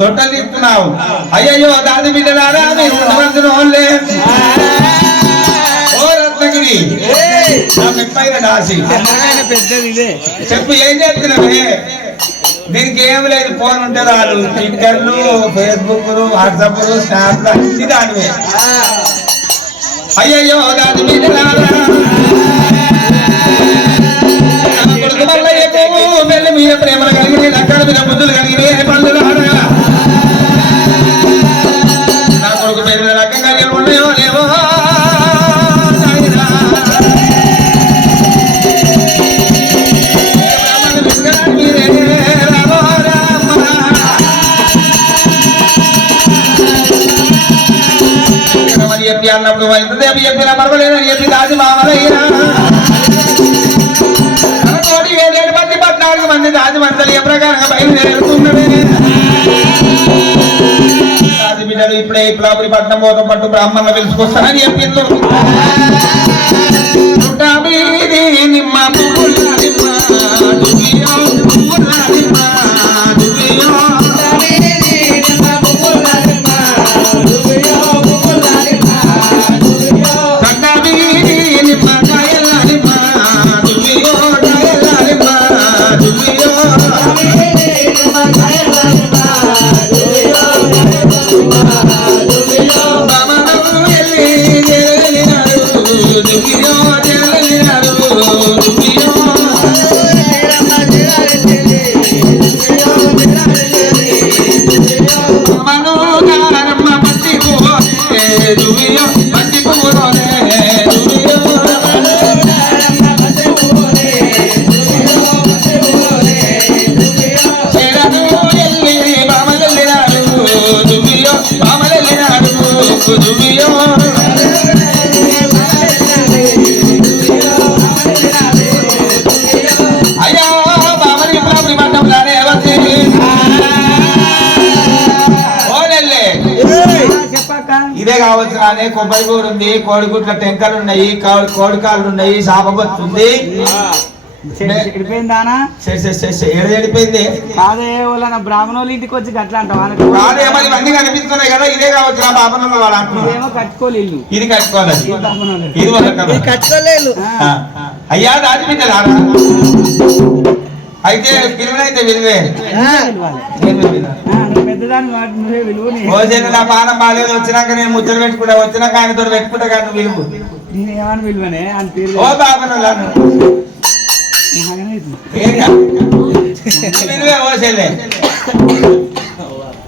తొట్టలు తీసుకున్నావు అయ్యయ్యో దాది బిడ్డలారా మీరు ఉండవలసిన వాళ్ళే. ఓ రత్నగిరి నా మెప్పైన దాసి. చెప్పు ఏం చెప్తున్నావే దీనికి ఏం లేదు ఫోన్ ఉంటే రాదు ట్విట్టర్లు ఫేస్బుక్ వాట్సాప్ స్నాప్ ఇది దానివే. అయ్యయ్యో దాని మీద మెల్లి మీద ప్రేమలు కలిగినాయి అక్కడ మీద బుద్ధులు కలిగినాయి పండుగ చెప్పి అవి ఇంతసేపు చెప్పినా పర్వాలేదని చెప్పి దాది మామలయ్యా తోటి ఏడేడు మంది పద్నాలుగు మంది దాది మందలు ఏ ప్రకారంగా బయలుదేరుతున్నవే దాది బిడ్డలు ఇప్పుడే ఇప్పులాపురి పట్నం పోతం పట్టు బ్రాహ్మణులు పిలుచుకొస్తానని చెప్పింది ఇదే కావచ్చు కొబ్బరి కూర ఉంది కోడిగుట్ల టెంకలు ఉన్నాయి కోడి కోడికాళ్ళు ఉన్నాయి సాపబొత్తు ఉంది చెడిపోయింది కాదే వాళ్ళ బ్రాహ్మణుల ఇంటికి వచ్చి గట్లా అంటావా ఇవన్నీ కనిపిస్తున్నాయి కదా ఇదే కావచ్చు నా బాపనలో వాడు అంటున్నాడు ఇదేమో కట్టుకోలే ఇల్లు. ఇది కట్టుకోవాలి. కట్టుకోలేదు. అయ్యా దాచి పెట్టారా అయితే పిలువనైతే విలువే. పెద్దదాన్ని నీ- భోజన నా పానం బాగాలేదు వచ్చినాక నేను ముచ్చట పెట్టుకుంటా వచ్చినాక ఆయనతో పెట్టుకుంటా కానీ విలువు. నేను ఏమని విలువనే అని పేరు ఓ ఇది. విలువే ఓ చెల్లె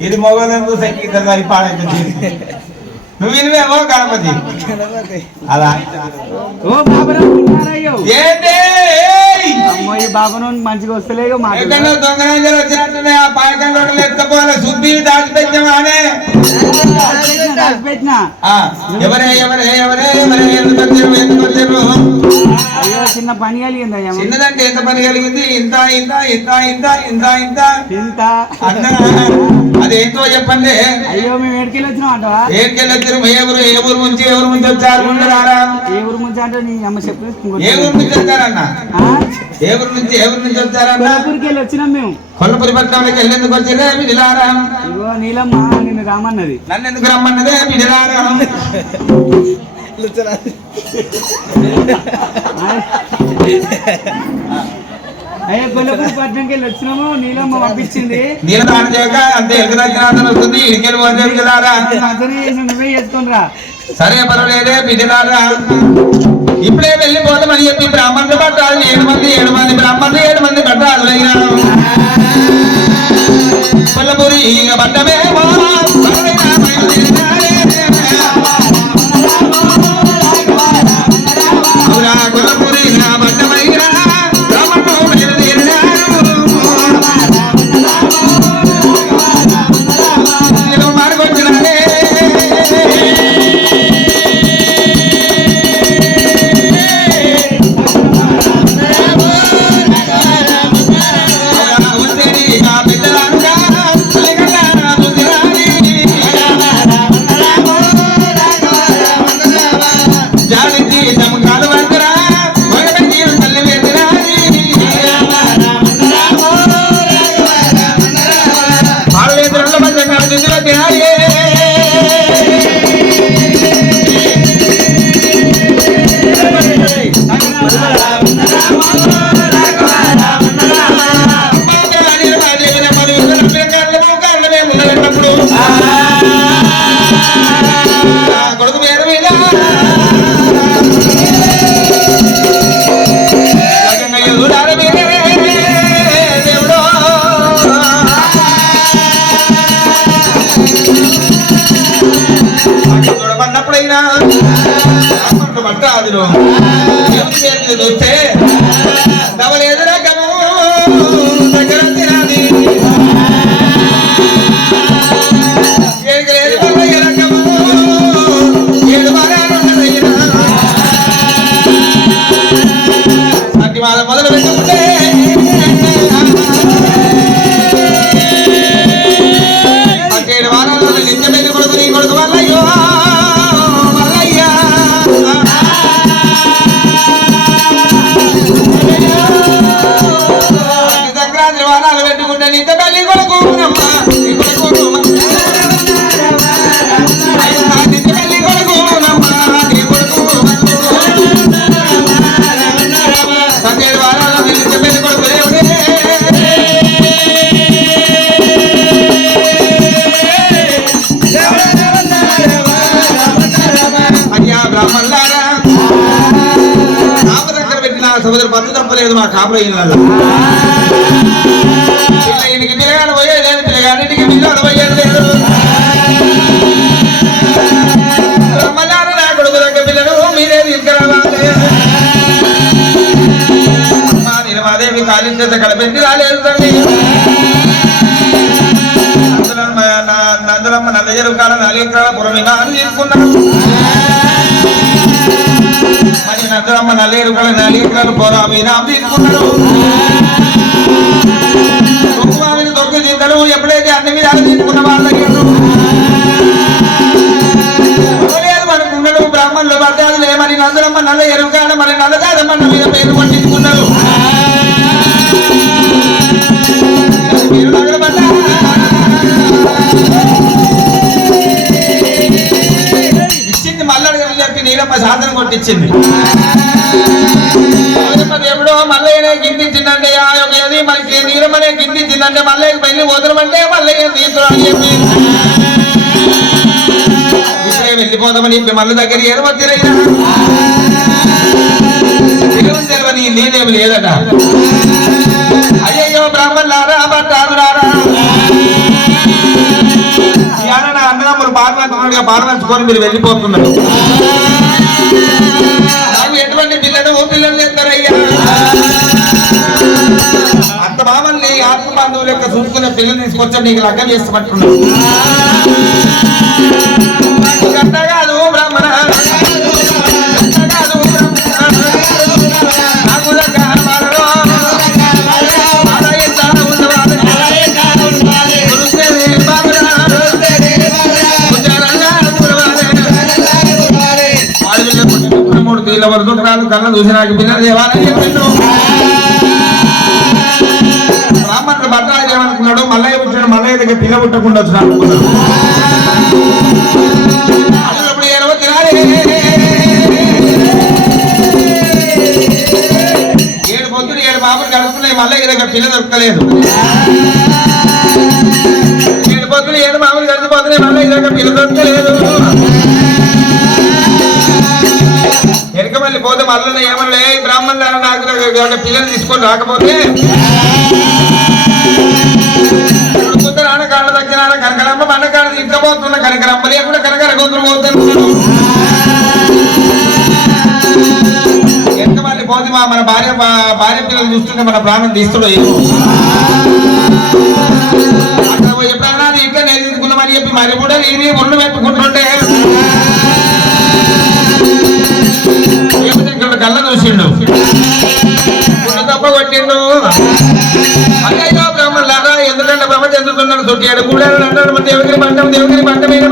ఇది మొగలకు సంగీత మరి పాడైతుంది నువ్వు విలువే ఓ గణపతి అలా ఓ బాబురా ఉన్నారయ్యో ఏంటి అమ్మో ఈ బాబును మంచిగా వస్తలేగో మాట ఎక్కడో దొంగరాజాలు వచ్చినట్టున్నాయి. ఆ పాయకంలో ఎత్తుకపోవాలి సుబ్బి దాచిపెట్టామానే పెట్టినా ఆ, ఎవరే ఎవరే ఎవరే ఎవరే ఎందుకు వచ్చారు ఎందుకు వచ్చారు? అయ్యో చిన్న పని కలిగిందయ్యా చిన్నదంటే ఎంత పని కలిగింది? ఇంత ఇంత ఇంత ఇంత ఇంత. ఇంత. ఇంత అదేంటో చెప్పండి. అయ్యో మేము ఏడుకెళ్ళి వచ్చినాం అంటవా ఏడుకెళ్ళి వచ్చారు? ఏ ఊరు ఏ ఊరు నుంచి ఊరు నుంచి వచ్చారు? ఏ ఊరు ముంచి అంటే నీ అమ్మ చెప్పు ఏ ఊరు నుంచి వచ్చారన్న? ఏ ఊరు నుంచి ఏ ఊరు నుంచి వచ్చారన్న? కొల్లపూరికి వెళ్ళి వచ్చినాం మేము. కొల్లపురి పట్టణంలోకి వెళ్ళేందుకు వచ్చారే మిడిలారా ఇగో నీలమ్మ నిన్ను రామన్నది నన్ను ఎందుకు రమ్మన్నదే మిడిలారా అయ్యో కొల్లపూరి పట్టణంకి వెళ్ళి వచ్చినాము నీలమ్మ పంపించింది. నీళ్ళ దానం చేయక అంతే ఎలుగుదాచిన వస్తుంది ఇడికెళ్ళి పోతే అతనే నువ్వే సరే పర్వాలేదే బిడ్డలారా. ఇప్పుడే వెళ్ళిపోతామని చెప్పి బ్రాహ్మణులు పట్టాలి ఏడు మంది ఏడు మంది బ్రాహ్మణులు ఏడు మంది పట్టాలి కొల్లపూరి ఇక పట్టమేమో పట్ట అదిలో ఎవరి సంక్రాంతి పెట్టుకుంటే నిత్య తల్లి కొడుకు అమ్మా, సముద్ర పద్దు తప్పలేదు మా కాపుల ఇళ్ళలో పిల్ల ఇంటికి పిల్లగాడు పోయేది లేదు పిల్లగాడింటికి పిల్లగాడు పోయేది లేదు. బ్రహ్మలారా నా కొడుకు దగ్గర పిల్లలు మీరే తీసుకురావాలి. అమ్మా నేను మాదేవి కాలించేత కడపెట్టి రాలేదు తండ్రి. నా- నల్లజరు కాలం నాలుగు పురమిగాను తీసుకున్నాను. మరి నందులమ్మ నల్లేరు కాలం నాలుగు పోరా మీనాం తీసుకున్నాడు. తొక్కుమామిని తొక్కు తింటాడు ఎప్పుడైతే అన్ని విధాలు తీసుకున్న వాళ్ళకి చెప్పి సాధన కొట్టించింది. మరి ఎప్పుడో మల్లయ్యనే గిందించిందంటే ఆ యొక్క ఏది మనకి నీరమనే గిందించిందంటే మల్లయ్యకి పెళ్ళి వదలమంటే మల్లయ్య తీర్థు అని చెప్పి. ఇప్పుడే వెళ్ళిపోదామని చెప్పి మల్ల దగ్గర ఏదో దేవుని తెలవని నీదేమి లేదట. అయ్యయ్యో బ్రాహ్మణులారా భర్తాదులారా. అన్నదమ్ములు పార్లమెంట్ పార్లమెంచుకొని మీరు వెళ్ళిపోతున్నారు. నాకు ఎటువంటి పిల్లలు పిల్లలు చేస్తారయ్యా అంత బావల్ని ఆత్మ బాంధవుల యొక్క చూసుకునే పిల్లలు తీసుకొచ్చా నీకు లగ్గం చేస్తామంటున్నాడు పిల్ల మూడు కళ్ళ చూసి నాకు దేవాలని చెప్పిండు. బ్రాహ్మణుడు ఏమనుకున్నాడు మల్లయ్య పుట్టాడు. మల్లయ్య దగ్గర పిల్ల పుట్టకుండా వచ్చిన అనుకున్నాడు అప్పుడు ఏడవ తినాలి. ఏడు పొద్దులు ఏడు మామూలు గడుపుతున్నాయి మల్లయ్య దగ్గర పిల్ల దొరకలేదు. ఏడు పొద్దులు ఏడు మామూలు గడిచిపోతున్నాయి మల్లయ్య దగ్గర పిల్ల దొరకలేదు. వెనక పోతే మళ్ళీ ఏమన్నా బ్రాహ్మణులు నాకు పిల్లలు తీసుకొని రాకపోతే? ఇప్పుడు నాన్న కాళ్ళ దగ్గర కనకరమ్మ మన కాళ్ళ తీసుకుపోతున్న కనకరమ్మ లేకుండా కనకర గొంతులు పోతున్నాడు ఎంత మళ్ళీ పోతే మా మన భార్య భార్య పిల్లలు చూస్తుంటే మన ప్రాణం తీస్తుడో ఏమో. అక్కడ పోయి ప్రాణాలు ఇంకా నేను చెప్పి మరి కూడా ఇది ఒళ్ళు పెట్టుకుంటుంటే. రాసిండు కళ్ళ తప్ప కొట్టిండు. అయ్యో బ్రహ్మలారా ఎందుకంటే బ్రహ్మ చెందుతున్నాడు తొట్టాడు కూడాడు అంటాడు మన దేవగిరి పంటం దేవగిరి పంట మీద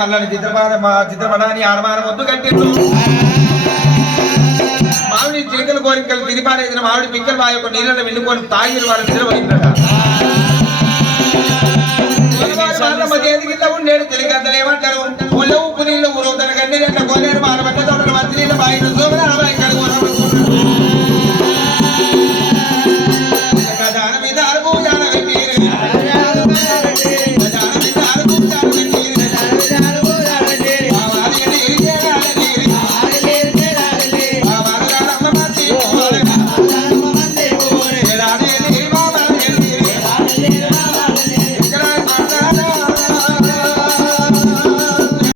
మళ్ళీ చిత్రపాద చిత్రపటాన్ని ఆడమాన వద్దు కట్టిండు మామిడి చిలకలు కోరికలు తిరిపారేసిన మామిడి పిక్కలు మా యొక్క నీళ్ళని వెళ్ళుకొని తాగిన వారు నిద్రపోయిందట. ఉండేది తెలియదు ఏమంటారు? ఉల్ల ఉప్పు నీళ్ళు ఉరువుతారు కన్నీ ఎట్లా కోలేరు మానబట్ట తోట మంచి నీళ్ళు బాయి సోమరాబాయి కడుగు